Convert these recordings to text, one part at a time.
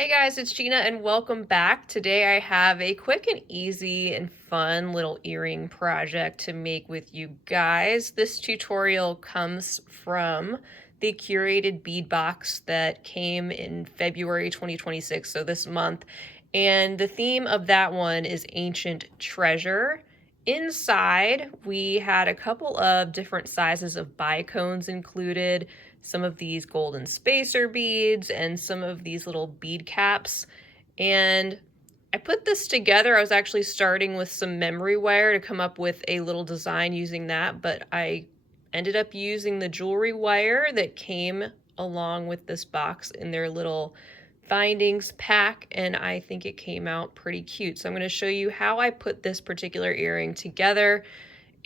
Hey guys, it's Gina and welcome back. Today I have a quick and easy and fun little earring project to make with you guys. This tutorial comes from the Curated Bead Box that came in February 2026, so this month. And the theme of that one is Ancient Treasure. Inside, we had a couple of different sizes of bicones included, some of these golden spacer beads, and some of these little bead caps. And I put this together. I was actually starting with some memory wire to come up with a little design using that, but I ended up using the jewelry wire that came along with this box in their little findings pack, and I think it came out pretty cute. So I'm going to show you how I put this particular earring together.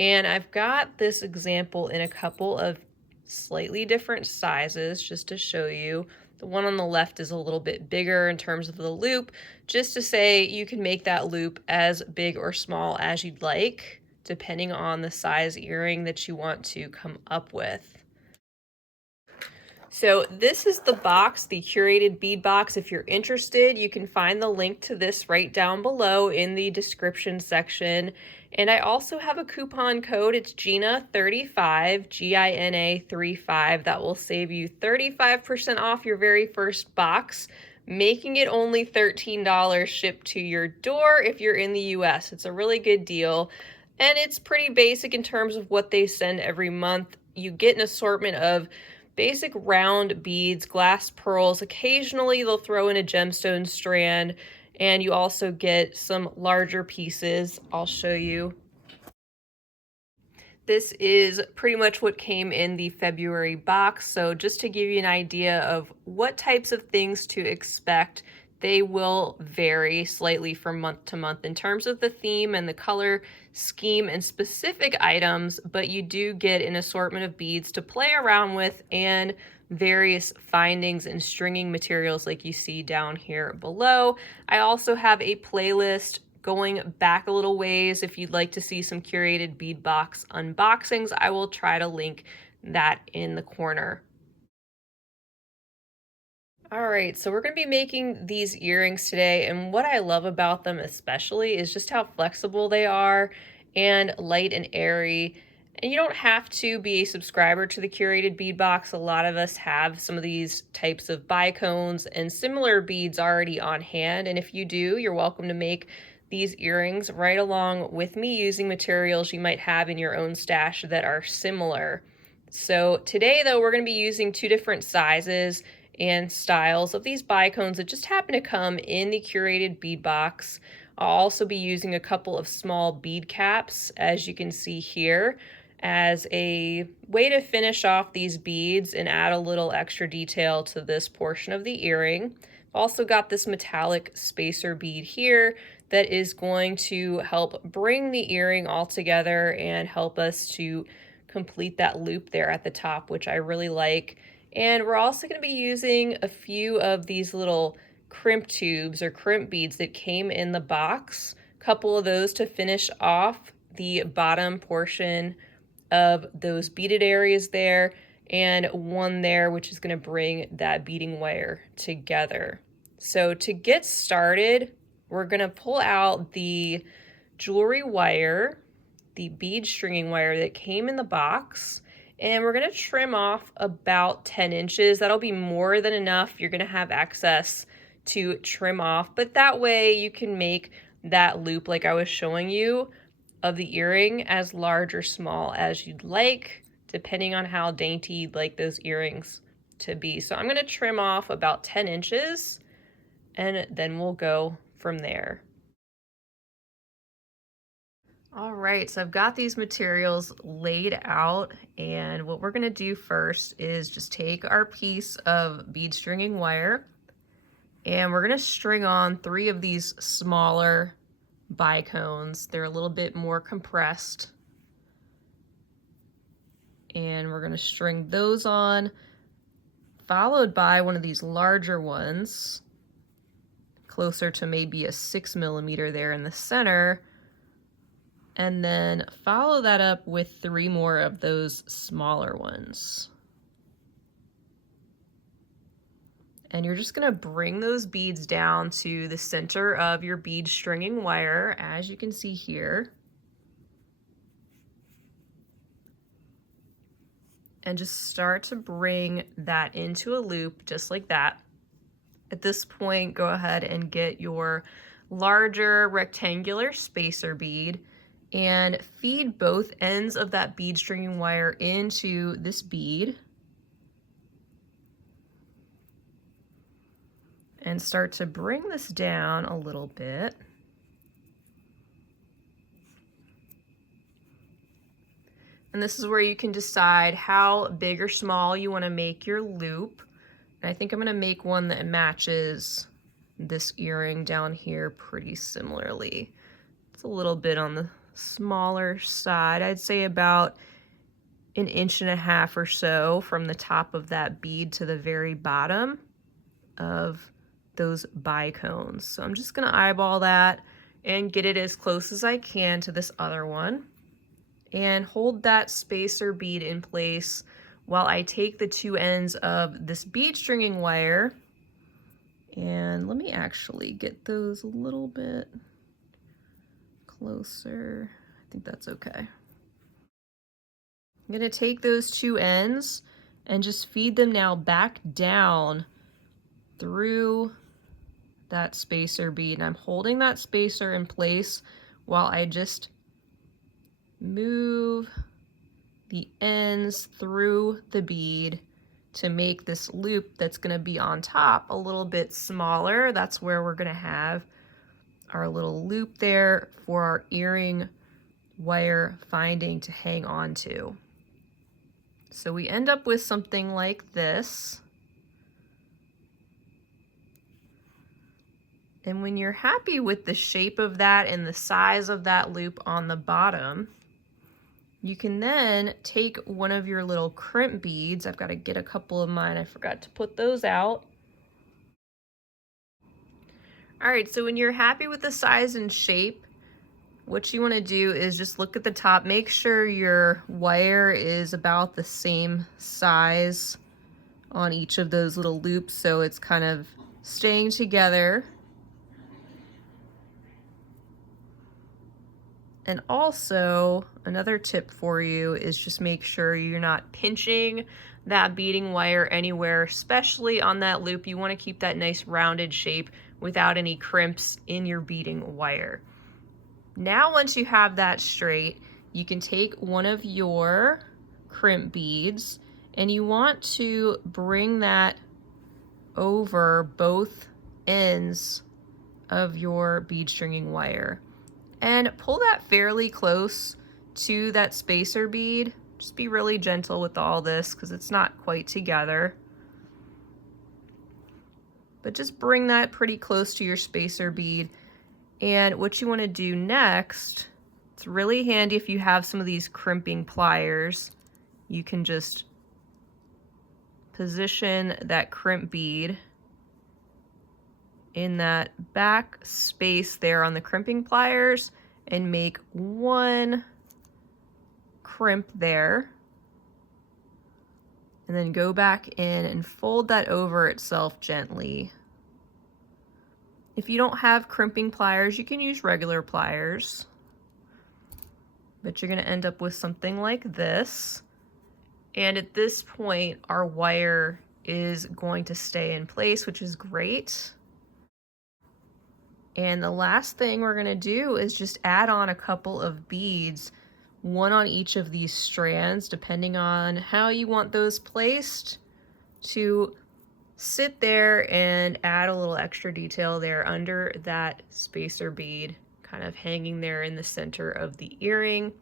And I've got this example in a couple of slightly different sizes just to show you. The one on the left is a little bit bigger in terms of the loop, just to say you can make that loop as big or small as you'd like, depending on the size earring that you want to come up with. So this is the box, the Curated Bead Box. If you're interested, you can find the link to this right down below in the description section. And I also have a coupon code. It's GINA35, GINA35. That will save you 35% off your very first box, making it only $13 shipped to your door if you're in the US. It's a really good deal. And it's pretty basic in terms of what they send every month. You get an assortment of basic round beads, glass pearls. Occasionally they'll throw in a gemstone strand, and you also get some larger pieces. I'll show you. This is pretty much what came in the February box. So just to give you an idea of what types of things to expect, they will vary slightly from month to month in terms of the theme and the color scheme and specific items, but you do get an assortment of beads to play around with and various findings and stringing materials like you see down here below. I also have a playlist going back a little ways. If you'd like to see some curated bead box unboxings, I will try to link that in the corner. All right, so we're going to be making these earrings today, and what I love about them especially is just how flexible they are and light and airy. And you don't have to be a subscriber to the Curated Bead Box. A lot of us have some of these types of bicones and similar beads already on hand, and if you do, you're welcome to make these earrings right along with me using materials you might have in your own stash that are similar. So today, though, we're going to be using two different sizes and styles of these bicones that just happen to come in the Curated Bead Box. I'll also be using a couple of small bead caps, as you can see here, as a way to finish off these beads and add a little extra detail to this portion of the earring. I've also got this metallic spacer bead here that is going to help bring the earring all together and help us to complete that loop there at the top, which I really like. And we're also going to be using a few of these little crimp tubes or crimp beads that came in the box. A couple of those to finish off the bottom portion of those beaded areas there, and one there which is going to bring that beading wire together. So to get started, we're going to pull out the jewelry wire, the bead stringing wire that came in the box, and we're going to trim off about 10 inches. That'll be more than enough. You're going to have access to trim off, but that way you can make that loop like I was showing you of the earring as large or small as you'd like, depending on how dainty you'd like those earrings to be. So I'm going to trim off about 10 inches, and then we'll go from there. All right, so I've got these materials laid out, and what we're going to do first is just take our piece of bead stringing wire, and we're going to string on 3 of these smaller bicones. They're a little bit more compressed, and we're going to string those on, followed by one of these larger ones, closer to maybe a 6mm there in the center, and then follow that up with 3 more of those smaller ones. And you're just gonna bring those beads down to the center of your bead stringing wire, as you can see here. And just start to bring that into a loop just like that. At this point, go ahead and get your larger rectangular spacer bead and feed both ends of that bead stringing wire into this bead. And start to bring this down a little bit. And this is where you can decide how big or small you want to make your loop. And I think I'm going to make one that matches this earring down here pretty similarly. It's a little bit on the smaller side. I'd say about 1.5 inches or so from the top of that bead to the very bottom of those bicones. So I'm just gonna eyeball that and get it as close as I can to this other one and hold that spacer bead in place while I take the two ends of this bead stringing wire, and let me actually get those a little bit closer. I think that's okay. I'm gonna take those two ends and just feed them now back down through that spacer bead, and I'm holding that spacer in place while I just move the ends through the bead to make this loop that's going to be on top a little bit smaller. That's where we're going to have our little loop there for our earring wire finding to hang on to. So we end up with something like this. And when you're happy with the shape of that and the size of that loop on the bottom, you can then take one of your little crimp beads. I've got to get a couple of mine. I forgot to put those out. All right, so when you're happy with the size and shape, what you want to do is just look at the top. Make sure your wire is about the same size on each of those little loops so it's kind of staying together. And also, another tip for you is just make sure you're not pinching that beading wire anywhere, especially on that loop. You want to keep that nice rounded shape without any crimps in your beading wire. Now, once you have that straight, you can take one of your crimp beads and you want to bring that over both ends of your bead stringing wire. And pull that fairly close to that spacer bead. Just be really gentle with all this because it's not quite together. But just bring that pretty close to your spacer bead. And what you want to do next, it's really handy if you have some of these crimping pliers. You can just position that crimp bead in that back space there on the crimping pliers and make one crimp there, and then go back in and fold that over itself gently. If you don't have crimping pliers, you can use regular pliers, but you're going to end up with something like this. And at this point, our wire is going to stay in place, which is great. And the last thing we're going to do is just add on a couple of beads, one on each of these strands, depending on how you want those placed, to sit there and add a little extra detail there under that spacer bead, kind of hanging there in the center of the earring.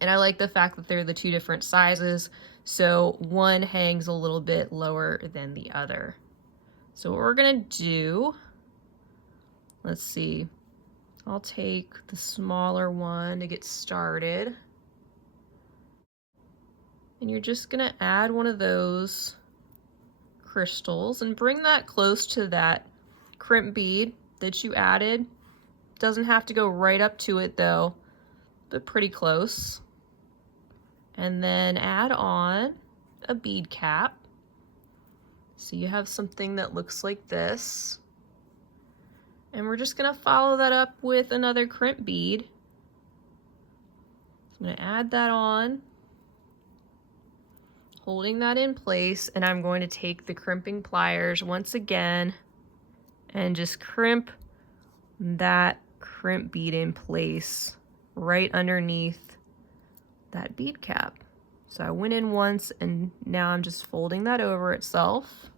And I like the fact that they're the two different sizes, so one hangs a little bit lower than the other. So what we're going to do, let's see, I'll take the smaller one to get started. And you're just gonna add one of those crystals and bring that close to that crimp bead that you added. Doesn't have to go right up to it though, but pretty close. And then add on a bead cap. So you have something that looks like this. And we're just gonna follow that up with another crimp bead. I'm gonna add that on, holding that in place, and I'm going to take the crimping pliers once again and just crimp that crimp bead in place right underneath that bead cap. So I went in once and now I'm just folding that over itself.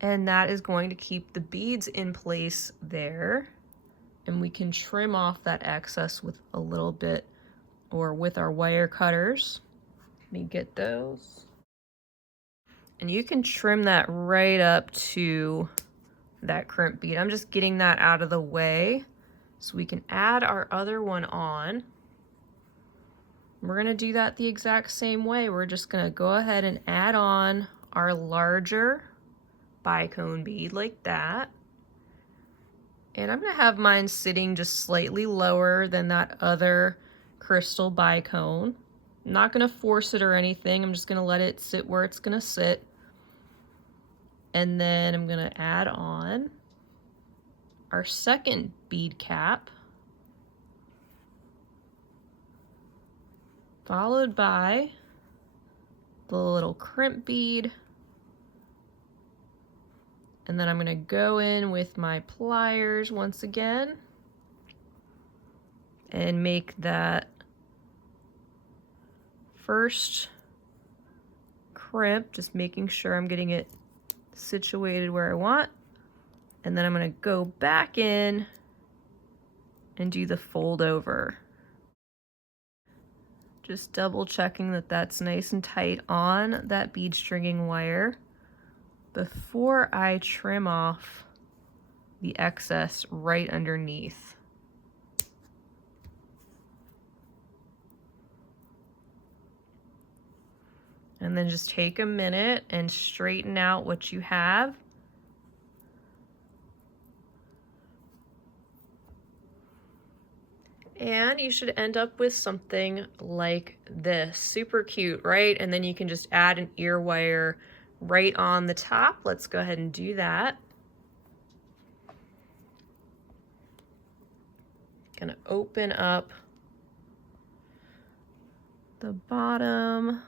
And that is going to keep the beads in place there. And we can trim off that excess with a little bit or with our wire cutters. Let me get those. And you can trim that right up to that crimp bead. I'm just getting that out of the way so we can add our other one on. We're gonna do that the exact same way. We're just gonna go ahead and add on our larger bicone bead like that. And I'm gonna have mine sitting just slightly lower than that other crystal bicone. I'm not gonna force it or anything. I'm just gonna let it sit where it's gonna sit. And then I'm gonna add on our second bead cap, followed by the little crimp bead. And then I'm gonna go in with my pliers once again and make that first crimp, just making sure I'm getting it situated where I want. And then I'm gonna go back in and do the fold over. Just double checking that that's nice and tight on that bead stringing wire before I trim off the excess right underneath. And then just take a minute and straighten out what you have. And you should end up with something like this. Super cute, right? And then you can just add an ear wire right on the top. Let's go ahead and do that. Gonna open up the bottom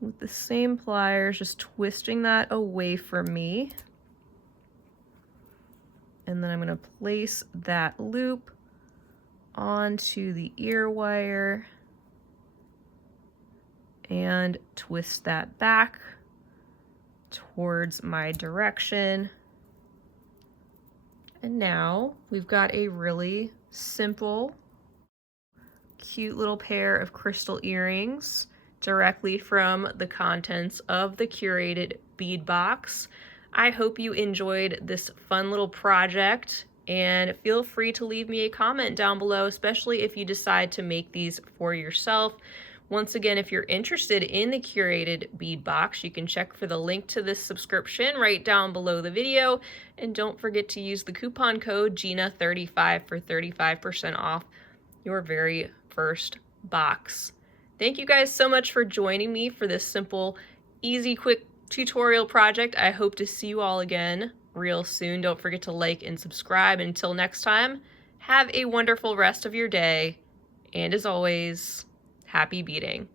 with the same pliers, just twisting that away from me. And then I'm gonna place that loop onto the ear wire and twist that back towards my direction. And now we've got a really simple, cute little pair of crystal earrings directly from the contents of the Curated Bead Box. I hope you enjoyed this fun little project, and feel free to leave me a comment down below, especially if you decide to make these for yourself. Once again, if you're interested in the Curated Bead Box, you can check for the link to this subscription right down below the video. And don't forget to use the coupon code GINA35 for 35% off your very first box. Thank you guys so much for joining me for this simple, easy, quick tutorial project. I hope to see you all again real soon. Don't forget to like and subscribe. Until next time, have a wonderful rest of your day. And as always, happy beading.